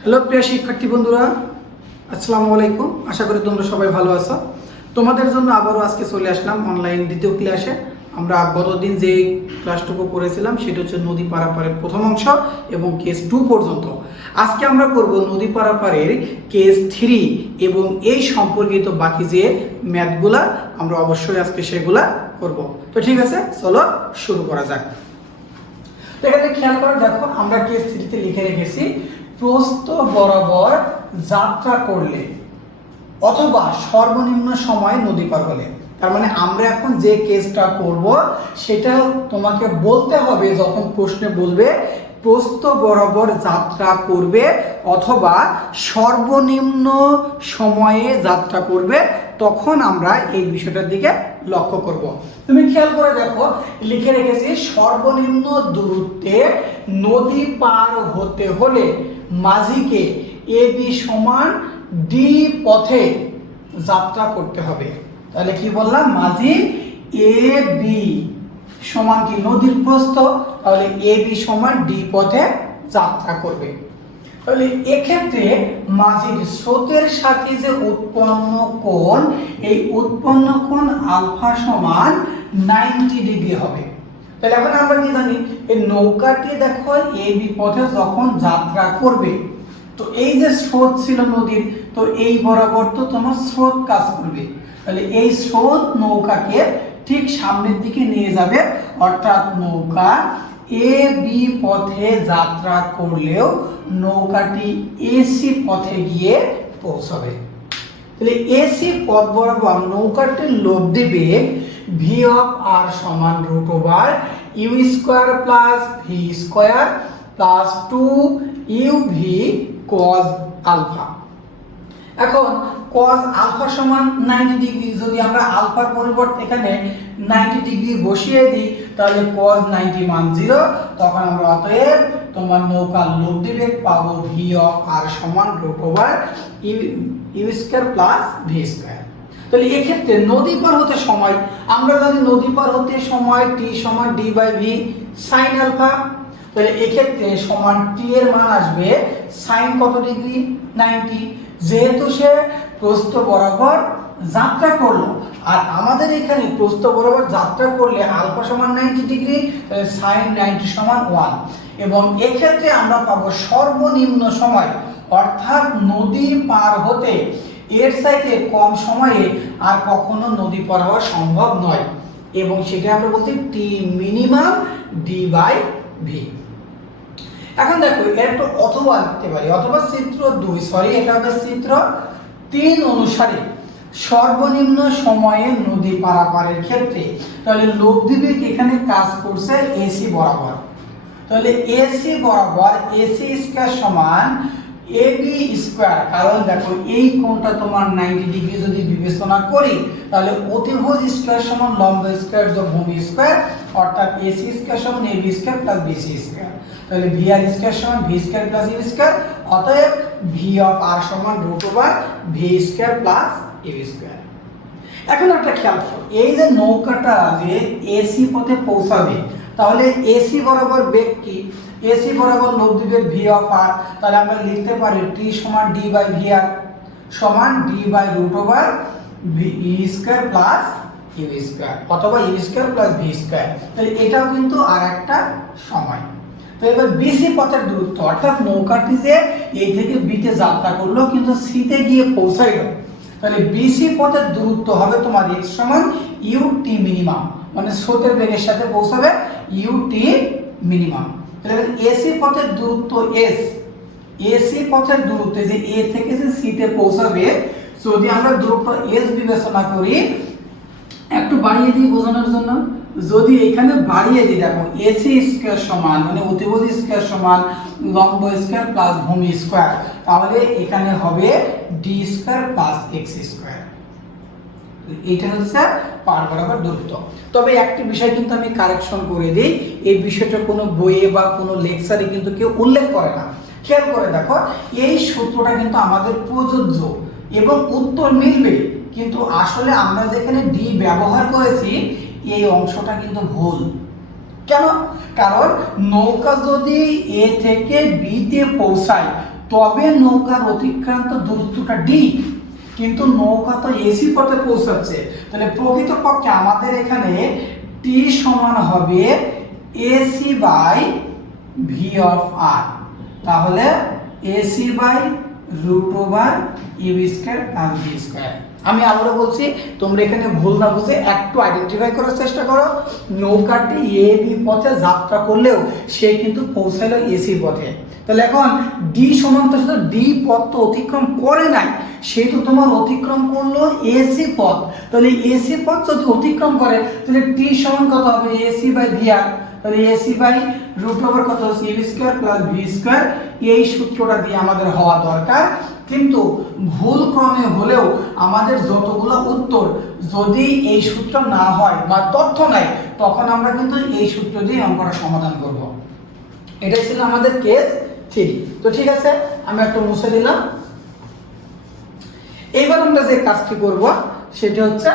Hello প্রিয় শিক্ষার্থী বন্ধুরা, আসসালামু আলাইকুম। আশা করি তোমরা সবাই ভালো আছো। তোমাদের জন্য আবারও আজকে চলে আসলাম অনলাইন দ্বিতীয় ক্লাসে। আমরা গতদিন যে ক্লাসটুকু করেছিলাম সেটা হচ্ছে নদী পারাপারের প্রথম অংশ এবং কেস 2 পর্যন্ত। আজকে আমরা করব নদী পারাপারের কেস 3 এবং এই সম্পর্কিত বাকি যে ম্যাথগুলা আমরা অবশ্যই আজকে সেগুলা করব। তো ঠিক আছে, চলো শুরু করা যাক। তো এখানে খেয়াল করে দেখো, আমরা কেস 3 লিখে রেখেছি প্রস্থ বরাবর যাত্রা করলে অথবা সর্বনিম্ন সময় নদী পার হলে। তার মানে আমরা এখন যে কেসটা করব সেটা তোমাকে বলতে হবে, যখন প্রশ্নে বলবে প্রস্থ বরাবর যাত্রা করবে অথবা সর্বনিম্ন সময়ে যাত্রা করবে, তখন আমরা এই বিষয়টার দিকে লক্ষ্য করব। তুমি খেয়াল করে দেখো, লিখে রেখেছি সর্বনিম্ন দূরত্বে নদী পার হতে হলে মাঝিকে এবি সমান ডি পথে যাত্রা করতে হবে। তাহলে কি বললাম, মাঝি এ বি সমান কি নদীর প্রস্থ, তাহলে এ বি সমান ডি পথে যাত্রা করবে। তাহলে এক্ষেত্রে মাঝির স্রোতের সাথে যে উৎপন্ন কোণ, এই উৎপন্ন কোণ আলফা সমান 90 ডিগ্রি হবে। তাহলে এখন আমরা কি জানি, এই নৌকাটি দেখো এ বি পথে যখন যাত্রা করবে, তো এই যে স্রোত ছিল নদীর, তো এই বরাবর তো তোমার স্রোত কাজ করবে। তাহলে এই স্রোত নৌকাকে ঠিক সামনের দিকে নিয়ে যাবে, অর্থাৎ নৌকা এ বি পথে যাত্রা করলেও নৌকাটি এসি পথে গিয়ে পৌঁছাবে। তাহলে এসি পথ বরাবর নৌকাটির লব্ধি বেগ ভি অফ আর সমান root over U square plus V square plus 2 U V cos alpha. এখন কজ আলফা সমান 90 ডিগ্রি, যদি আমরা আলফার পরিবর্তে এখানে 90 ডিগ্রি বসিয়ে দিই তাহলে কজ 90 মান 0, তখন আমরা অতএব তোমার নৌকার লব্ধি বেগ পাবো ভি অফ আর সমান root over U square plus V square. তাহলে এক্ষেত্রে নদী পার হতে সময়, আমরা জানি নদী পার হতে সময় টি সমান D by V sine alpha. তাহলে এক্ষেত্রে সমান টি এর মান আসবে সাইন কত ডিগ্রি, 90। যেহেতু সে প্রস্থ বরাবর যাত্রা করলো, আর আমাদের এখানে প্রস্থ বরাবর যাত্রা করলে আলফা সমান 90 ডিগ্রি, তাহলে সাইন 90 সমান 1। এবং এক্ষেত্রে আমরা পাবো সর্বনিম্ন সময়, অর্থাৎ নদী পার হতে এর চাইতে কম সময়ে আর কখনো নদী পার হওয়া সম্ভব নয়, এবং সেটা আমরা বলছি টি মিনিমাম ডি বাই ভি। এখন দেখো, এর একটা অথবা লিখতে পারি, অথবা চিত্র 2 এটা হবে চিত্র 3 অনুসারে সর্বনিম্ন সময়ে নদী পারাপারের ক্ষেত্রে, তাহলে লব্ধি বেগ এখানে কাজ করছে এসি বরাবর। তাহলে এসি বরাবর এসি স্কয়ার সমান এবি স্কয়ার, কারণ দেখো এই কোণটা তোমার 90 ডিগ্রি যদি বিবেচনা করি, তাহলে অতিভুজ স্কয়ার সমান লম্ব স্কয়ার যোগ ভূমি স্কয়ার, অর্থাৎ এসি স্কয়ার সমান AB square plus BC square. তাহলে ভি আর স্কয়ার সমান V square plus you square, অতএব ভি অফ আর সমান root over V square plus you square. এখন একটা খেয়াল করো, এই যে নৌকাটা যে এসি পথে পৌঁছাবে, তাহলে এসি বরাবর বেগ কি, এসি বরাবর লব্ধি বেগ ভি অফ আর, তাহলে আমরা লিখতে পারি টি সমান ডি বাই ভি আর সমান D by root over V square plus you square, অথবা u square plus V square. তাহলে এটাও কিন্তু আর একটা সময়। তো এবার বিসি পথের দূরত্ব, অর্থাৎ নৌকাটি যে এই থেকে বিতে যাত্রা করলো কিন্তু সিতে গিয়ে পৌঁছাইল, তাহলে বিসি পথের দূরত্ব হবে তোমার এক্স সমান ইউ টি মিনিমাম, মানে স্রোতের বেগের সাথে পৌঁছাবে ইউ টি মিনিমাম। তাহলে এসি পথের দূরত্ব এস, এসি পথের দূরত্ব যে এ থেকে যে সিতে পৌঁছাবে, যদি আমরা দূরত্ব এস বিবেচনা করি, একটু বাড়িয়ে দিই বোঝানোর জন্য, যদি এখানে বাড়িয়ে দিই, দেখো এসি স্কয়ার সমান মানে অতিভুজ স্কয়ার সমান লম্ব স্কয়ার প্লাস ভূমি স্কয়ার, তাহলে এখানে হবে D square plus x square. এইটা হচ্ছে পার বরাবর দূরত্ব। তবে একটি বিষয় কিন্তু আমি কারেকশন করে দিই, এই বিষয়টা কোনো বইয়ে বা কোনো লেকচারে কিন্তু কেউ উল্লেখ করে না। খেয়াল করে দেখো, এই সূত্রটা কিন্তু আমাদের প্রযোজ্য এবং উত্তর মিলবে, কিন্তু আসলে আমরা যেখানে ডি ব্যবহার করেছি এই অংশটা কিন্তু ভুল। কেন? কারণ নৌকা যদি এ থেকে বি তে পৌঁছায় তবে নৌকার অতিক্রান্ত দূরত্বটা ডি, কিন্তু নৌকা তো এসি পথে পৌঁছাচ্ছে, তাহলে প্রকৃতপক্ষে আমাদের এখানে টি সমান হবে AC by V of R. তাহলে AC by root over U square plus V square. আমি আবারও বলছি, তোমরা এখানে ভুল না বুঝে একটু আইডেন্টিফাই করার চেষ্টা করো। নৌকাটি এ বি পথে যাত্রা করলেও সে কিন্তু পৌঁছালো এসি পথে। তাহলে এখন ডি সমান তো শুধু ডি পথ তো অতিক্রম করে নাই, সে তো তোমার অতিক্রম করলো এসি পথ। তাহলে এসি পথ যদি অতিক্রম করে তাহলে টি সমান কত হবে এসি বাই ভি আর। তাহলে এসি বাই রুট ওভার কত হচ্ছে U square plus V square. এই সূত্রটা দিয়ে আমাদের হওয়া দরকার, কিন্তু ভুল ক্রমে হলেও আমাদের যতগুলো উত্তর যদি এই সূত্র না হয় বা তথ্য নাই, তখন আমরা কিন্তু এই সূত্র দিয়ে অঙ্কটা সমাধান করব। এটাই ছিল আমাদের কেস ঠিক। তো ঠিক আছে, আমি একটা মুছে দিলাম। এইবার আমরা যে কাজটি করব সেটা হচ্ছে,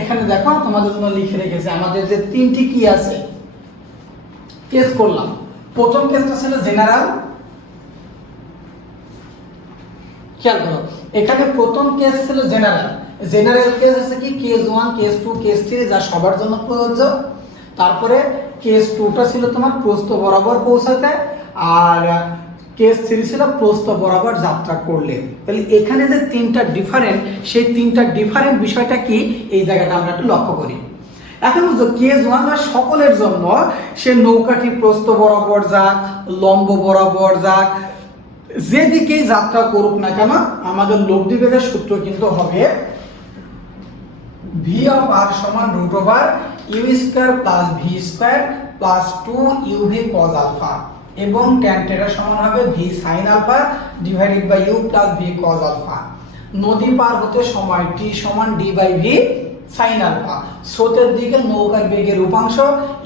এখানে দেখো তোমাদের জন্য লিখে রেখেছে আমাদের যে তিনটি কি আছে কেস করলাম। প্রথম কেসটা ছিল জেনারেল। খেয়াল করো, এখানে প্রথম কেস ছিল জেনারেল। জেনারেল কেস হচ্ছে কি কেস 1, কেস 2, কেস 3 যা সবার জন্য প্রযোজ্য। তারপরে কেস 2টা ছিল তোমার প্রস্থ বরাবর পৌঁছাতে, আর কেস 3 ছিল প্রস্থ বরাবর যাত্রা করলে। তাহলে এখানে যে তিনটা ডিফারেন্ট, সেই তিনটা ডিফারেন্ট বিষয়টা কি এই জায়গাটা আমরা একটু লক্ষ্য করি। এখন কেস 1 সকলের জন্য, সে নৌকাটি প্রস্থ বরাবর যাক, লম্ব বরাবর যাক, যেদিকেই যাত্রা করুক না কেন, আমাদের লব্ধি বেগের সূত্র কিন্তু হবে ভি অফ আর সমান root over U square plus V square plus 2 U V cos alpha, এবং ট্যান থিটা সমান হবে V sine alpha divided by U plus V cos alpha. নদী পার হতে সময় টি সমান D by V sine alpha. স্রোতের দিকে নৌকার বেগের উপাংশ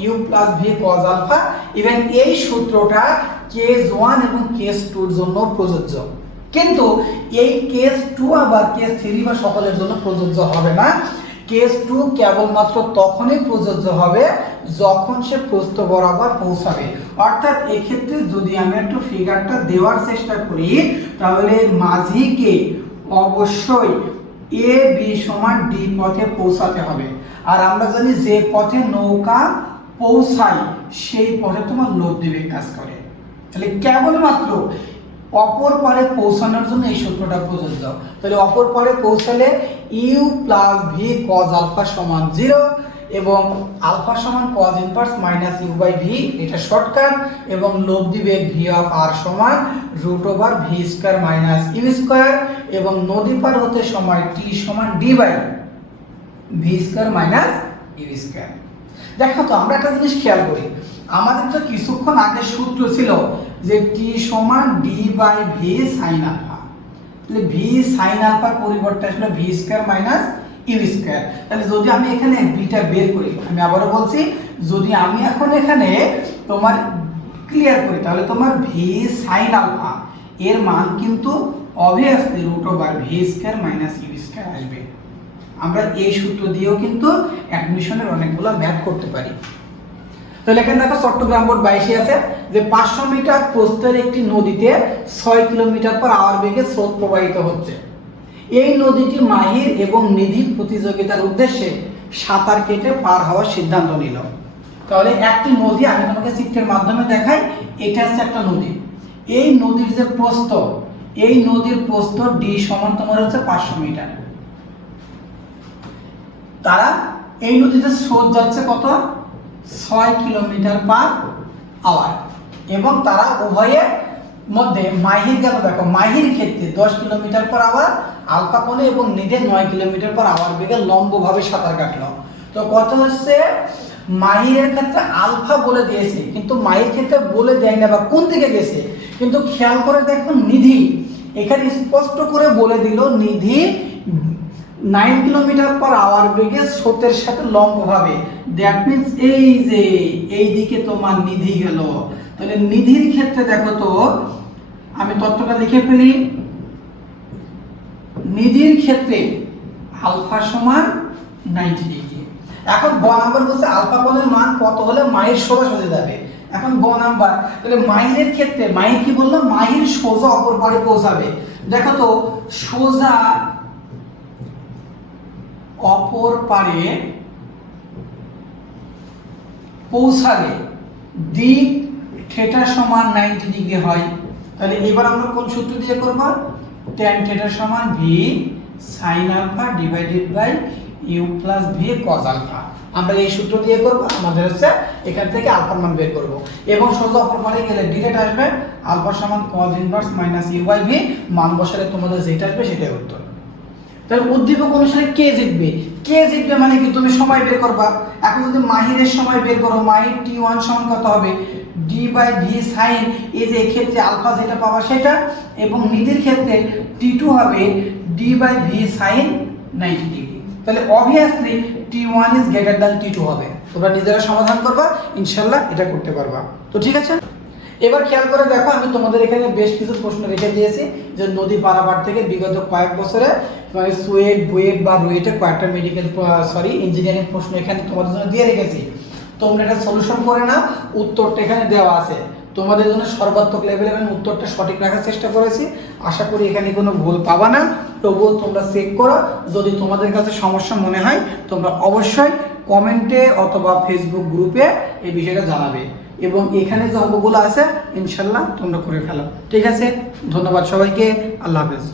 U plus V cos alpha. Even এই সূত্রটা কেস 1 এবং কেস 2 এর জন্য প্রযোজ্য, কিন্তু এই কেস 2 আবার কেস 3 বা সকলের জন্য প্রযোজ্য হবে না। কেস 2 কেবলমাত্র তখনই প্রযোজ্য হবে যখন সে প্রস্থ বরাবর পৌঁছাবে। অর্থাৎ এক্ষেত্রে যদি আমি একটু ফিগারটা দেওয়ার চেষ্টা করি, তাহলে মাঝিকে অবশ্যই এ বি সমান ডি পথে পৌঁছাতে হবে। আর আমরা জানি যে পথে নৌকা পৌঁছায় সেই পথে তোমার লব্ধি বেগ কাজ করে। তাহলে কেবলমাত্র অপর পারে পৌঁছানোর জন্য এই সূত্রটা প্রযোজ্য। তাহলে অপর পারে পৌঁছালে u plus V cos alpha সমান 0, এবং আলফা সমান cos inverse minus u by v, এটা শর্টকাট, এবং লব্ধি বেগ ভি অফ আর সমান root over V square minus u square, এবং নদী পার হতে সময় টি সমান D by v square minus u square. দেখো তো, আমরা একটা জিনিস খেয়াল করি, আমাদের তো কিছুক্ষণ আগে সূত্র ছিল যে টি সমান D by V sine alpha. তাহলে ভি সাইন আলফার পরিবর্তে আসলে v square minus u square. তাহলে যদি আমি এখানে বিটা বের করি, আমি আবারও বলছি, যদি আমি এখন এখানে তোমার ক্লিয়ার করি, তাহলে তোমার ভি সাইন আলফা এর মান কিন্তু obviously root over V square minus u square আসবে। আমরা এই সূত্র দিয়েও কিন্তু অ্যাডমিশনের অনেকগুলো ম্যাথ করতে পারি। তাহলে এখানে দেখো চট্টগ্রাম বোর্ড 22 আছে যে 500 মিটার প্রস্থের একটি নদীতে 6 কিলোমিটার/আওয়ার বেগে স্রোত প্রবাহিত হচ্ছে। এই নদীটি মাহির এবং নিধি প্রতিযোগিতার উদ্দেশ্যে সাঁতার কেটে পার হওয়ার সিদ্ধান্ত নিল। তাহলে একটি নদী, আমি তোমাকে চিত্রের মাধ্যমে দেখাই, এটা হচ্ছে একটা নদী। এই নদীর যে প্রস্থ, এই নদীর প্রস্থ ডি সমান তোমার হচ্ছে 500 মিটার। তারা এই নদীতে স্রোত যাচ্ছে কত 6 কিলোমিটার/আওয়ার, এবং তারা উভয়ের মধ্যে মাহির গেল, দেখো মাহির ক্ষেত্রে 10 কিলোমিটার/আওয়ার আলফা কোণে এবং নিধে 9 কিলোমিটার/আওয়ার বেগে লম্বভাবে সাঁতার কাটলো। তো কত হচ্ছে, মাহিরের ক্ষেত্রে আলফা বলে দিয়েছে, কিন্তু মাহির ক্ষেত্রে বলে দেয় না বা কোন দিকে গেছে। কিন্তু খেয়াল করে দেখো নিধি এখানে স্পষ্ট করে বলে দিল নিধি 9 কিলোমিটার/আওয়ার বেগে স্রোতের সাথে লম্বভাবে। দ্যাট মিন্স এই যে এই দিকে তোমার নিধি গেল। তাহলে নিধির ক্ষেত্রে দেখো তো, আমি তথ্যটা লিখে ফেলি, নিধির ক্ষেত্রে আলফা সমান 90 ডিগ্রি। এখন গ নাম্বার বলছে আলফা কোণের মান কত হলে মাহির সোজা যাবে। এখন গ নাম্বার, তাহলে মাহিরের ক্ষেত্রে মাহির কি বললাম, মাহির সোজা অপর পারে পৌঁছাবে। দেখো তো সোজা অপর পারে পৌঁছালে দিক থিটা সমান 90 ডিগ্রি হয়। তাহলে এবার আমরা কোন সূত্র দিয়ে করব? tan থিটা সমান v sin alpha divided by u plus v cos alpha. আমরা এই সূত্র দিয়ে করব, আমাদের হচ্ছে এখান থেকে আলফার মান বের করব এবং সোজা অপর পারে গেলে ডিরেক্ট আসবে আলফা সমান cos inverse minus u by v, মান বসালে তোমাদের যেটা আসবে সেটাই উত্তর। তাহলে উদ্দীপক অনুসারে কে জিতবে? কে জিতবে মানে কি তুমি সময় বের করবা। এখন যদি মাহিরের সময় বের করো, মাহির t1 সমান কত হবে? d বাই v sin, এই যে ক্ষেত্রে আলফা যেটা পাবা সেটা, এবং নিধির ক্ষেত্রে t2 হবে d by v sin 90 degree. তাহলে obviously t1 is greater than t2 হবে। তোমরা নিজেরা সমাধান করবা, ইনশাআল্লাহ এটা করতে পারবা। তো ঠিক আছে, এবার খেয়াল করে দেখো, আমি তোমাদের এখানে বেশ কিছু প্রশ্ন রেখে দিয়েছি যে নদী পারাপার থেকে বিগত কয়েক বছরে মানে সুয়েট, বুয়েট বা রুয়েটে কয়েকটা মেডিকেল ইঞ্জিনিয়ারিং প্রশ্ন এখানে তোমাদের জন্য দিয়ে রেখেছি। তোমরা এটা সলিউশন করে নাও, উত্তরটা এখানে দেওয়া আছে। তোমাদের জন্য সর্বাত্মক লেভেলে আমি উত্তরটা সঠিক রাখার চেষ্টা করেছি। আশা করি এখানে কোনো ভুল পাবা না। তবুও তোমরা চেক করো, যদি তোমাদের কাছে সমস্যা মনে হয় তোমরা অবশ্যই কমেন্টে অথবা ফেসবুক গ্রুপে এই বিষয়টা জানাবে, এবং এখানে যে অঙ্কগুলো আছে ইনশাল্লাহ তোমরা করে ফেলো। ঠিক আছে, ধন্যবাদ সবাইকে, আল্লাহ হাফেজ।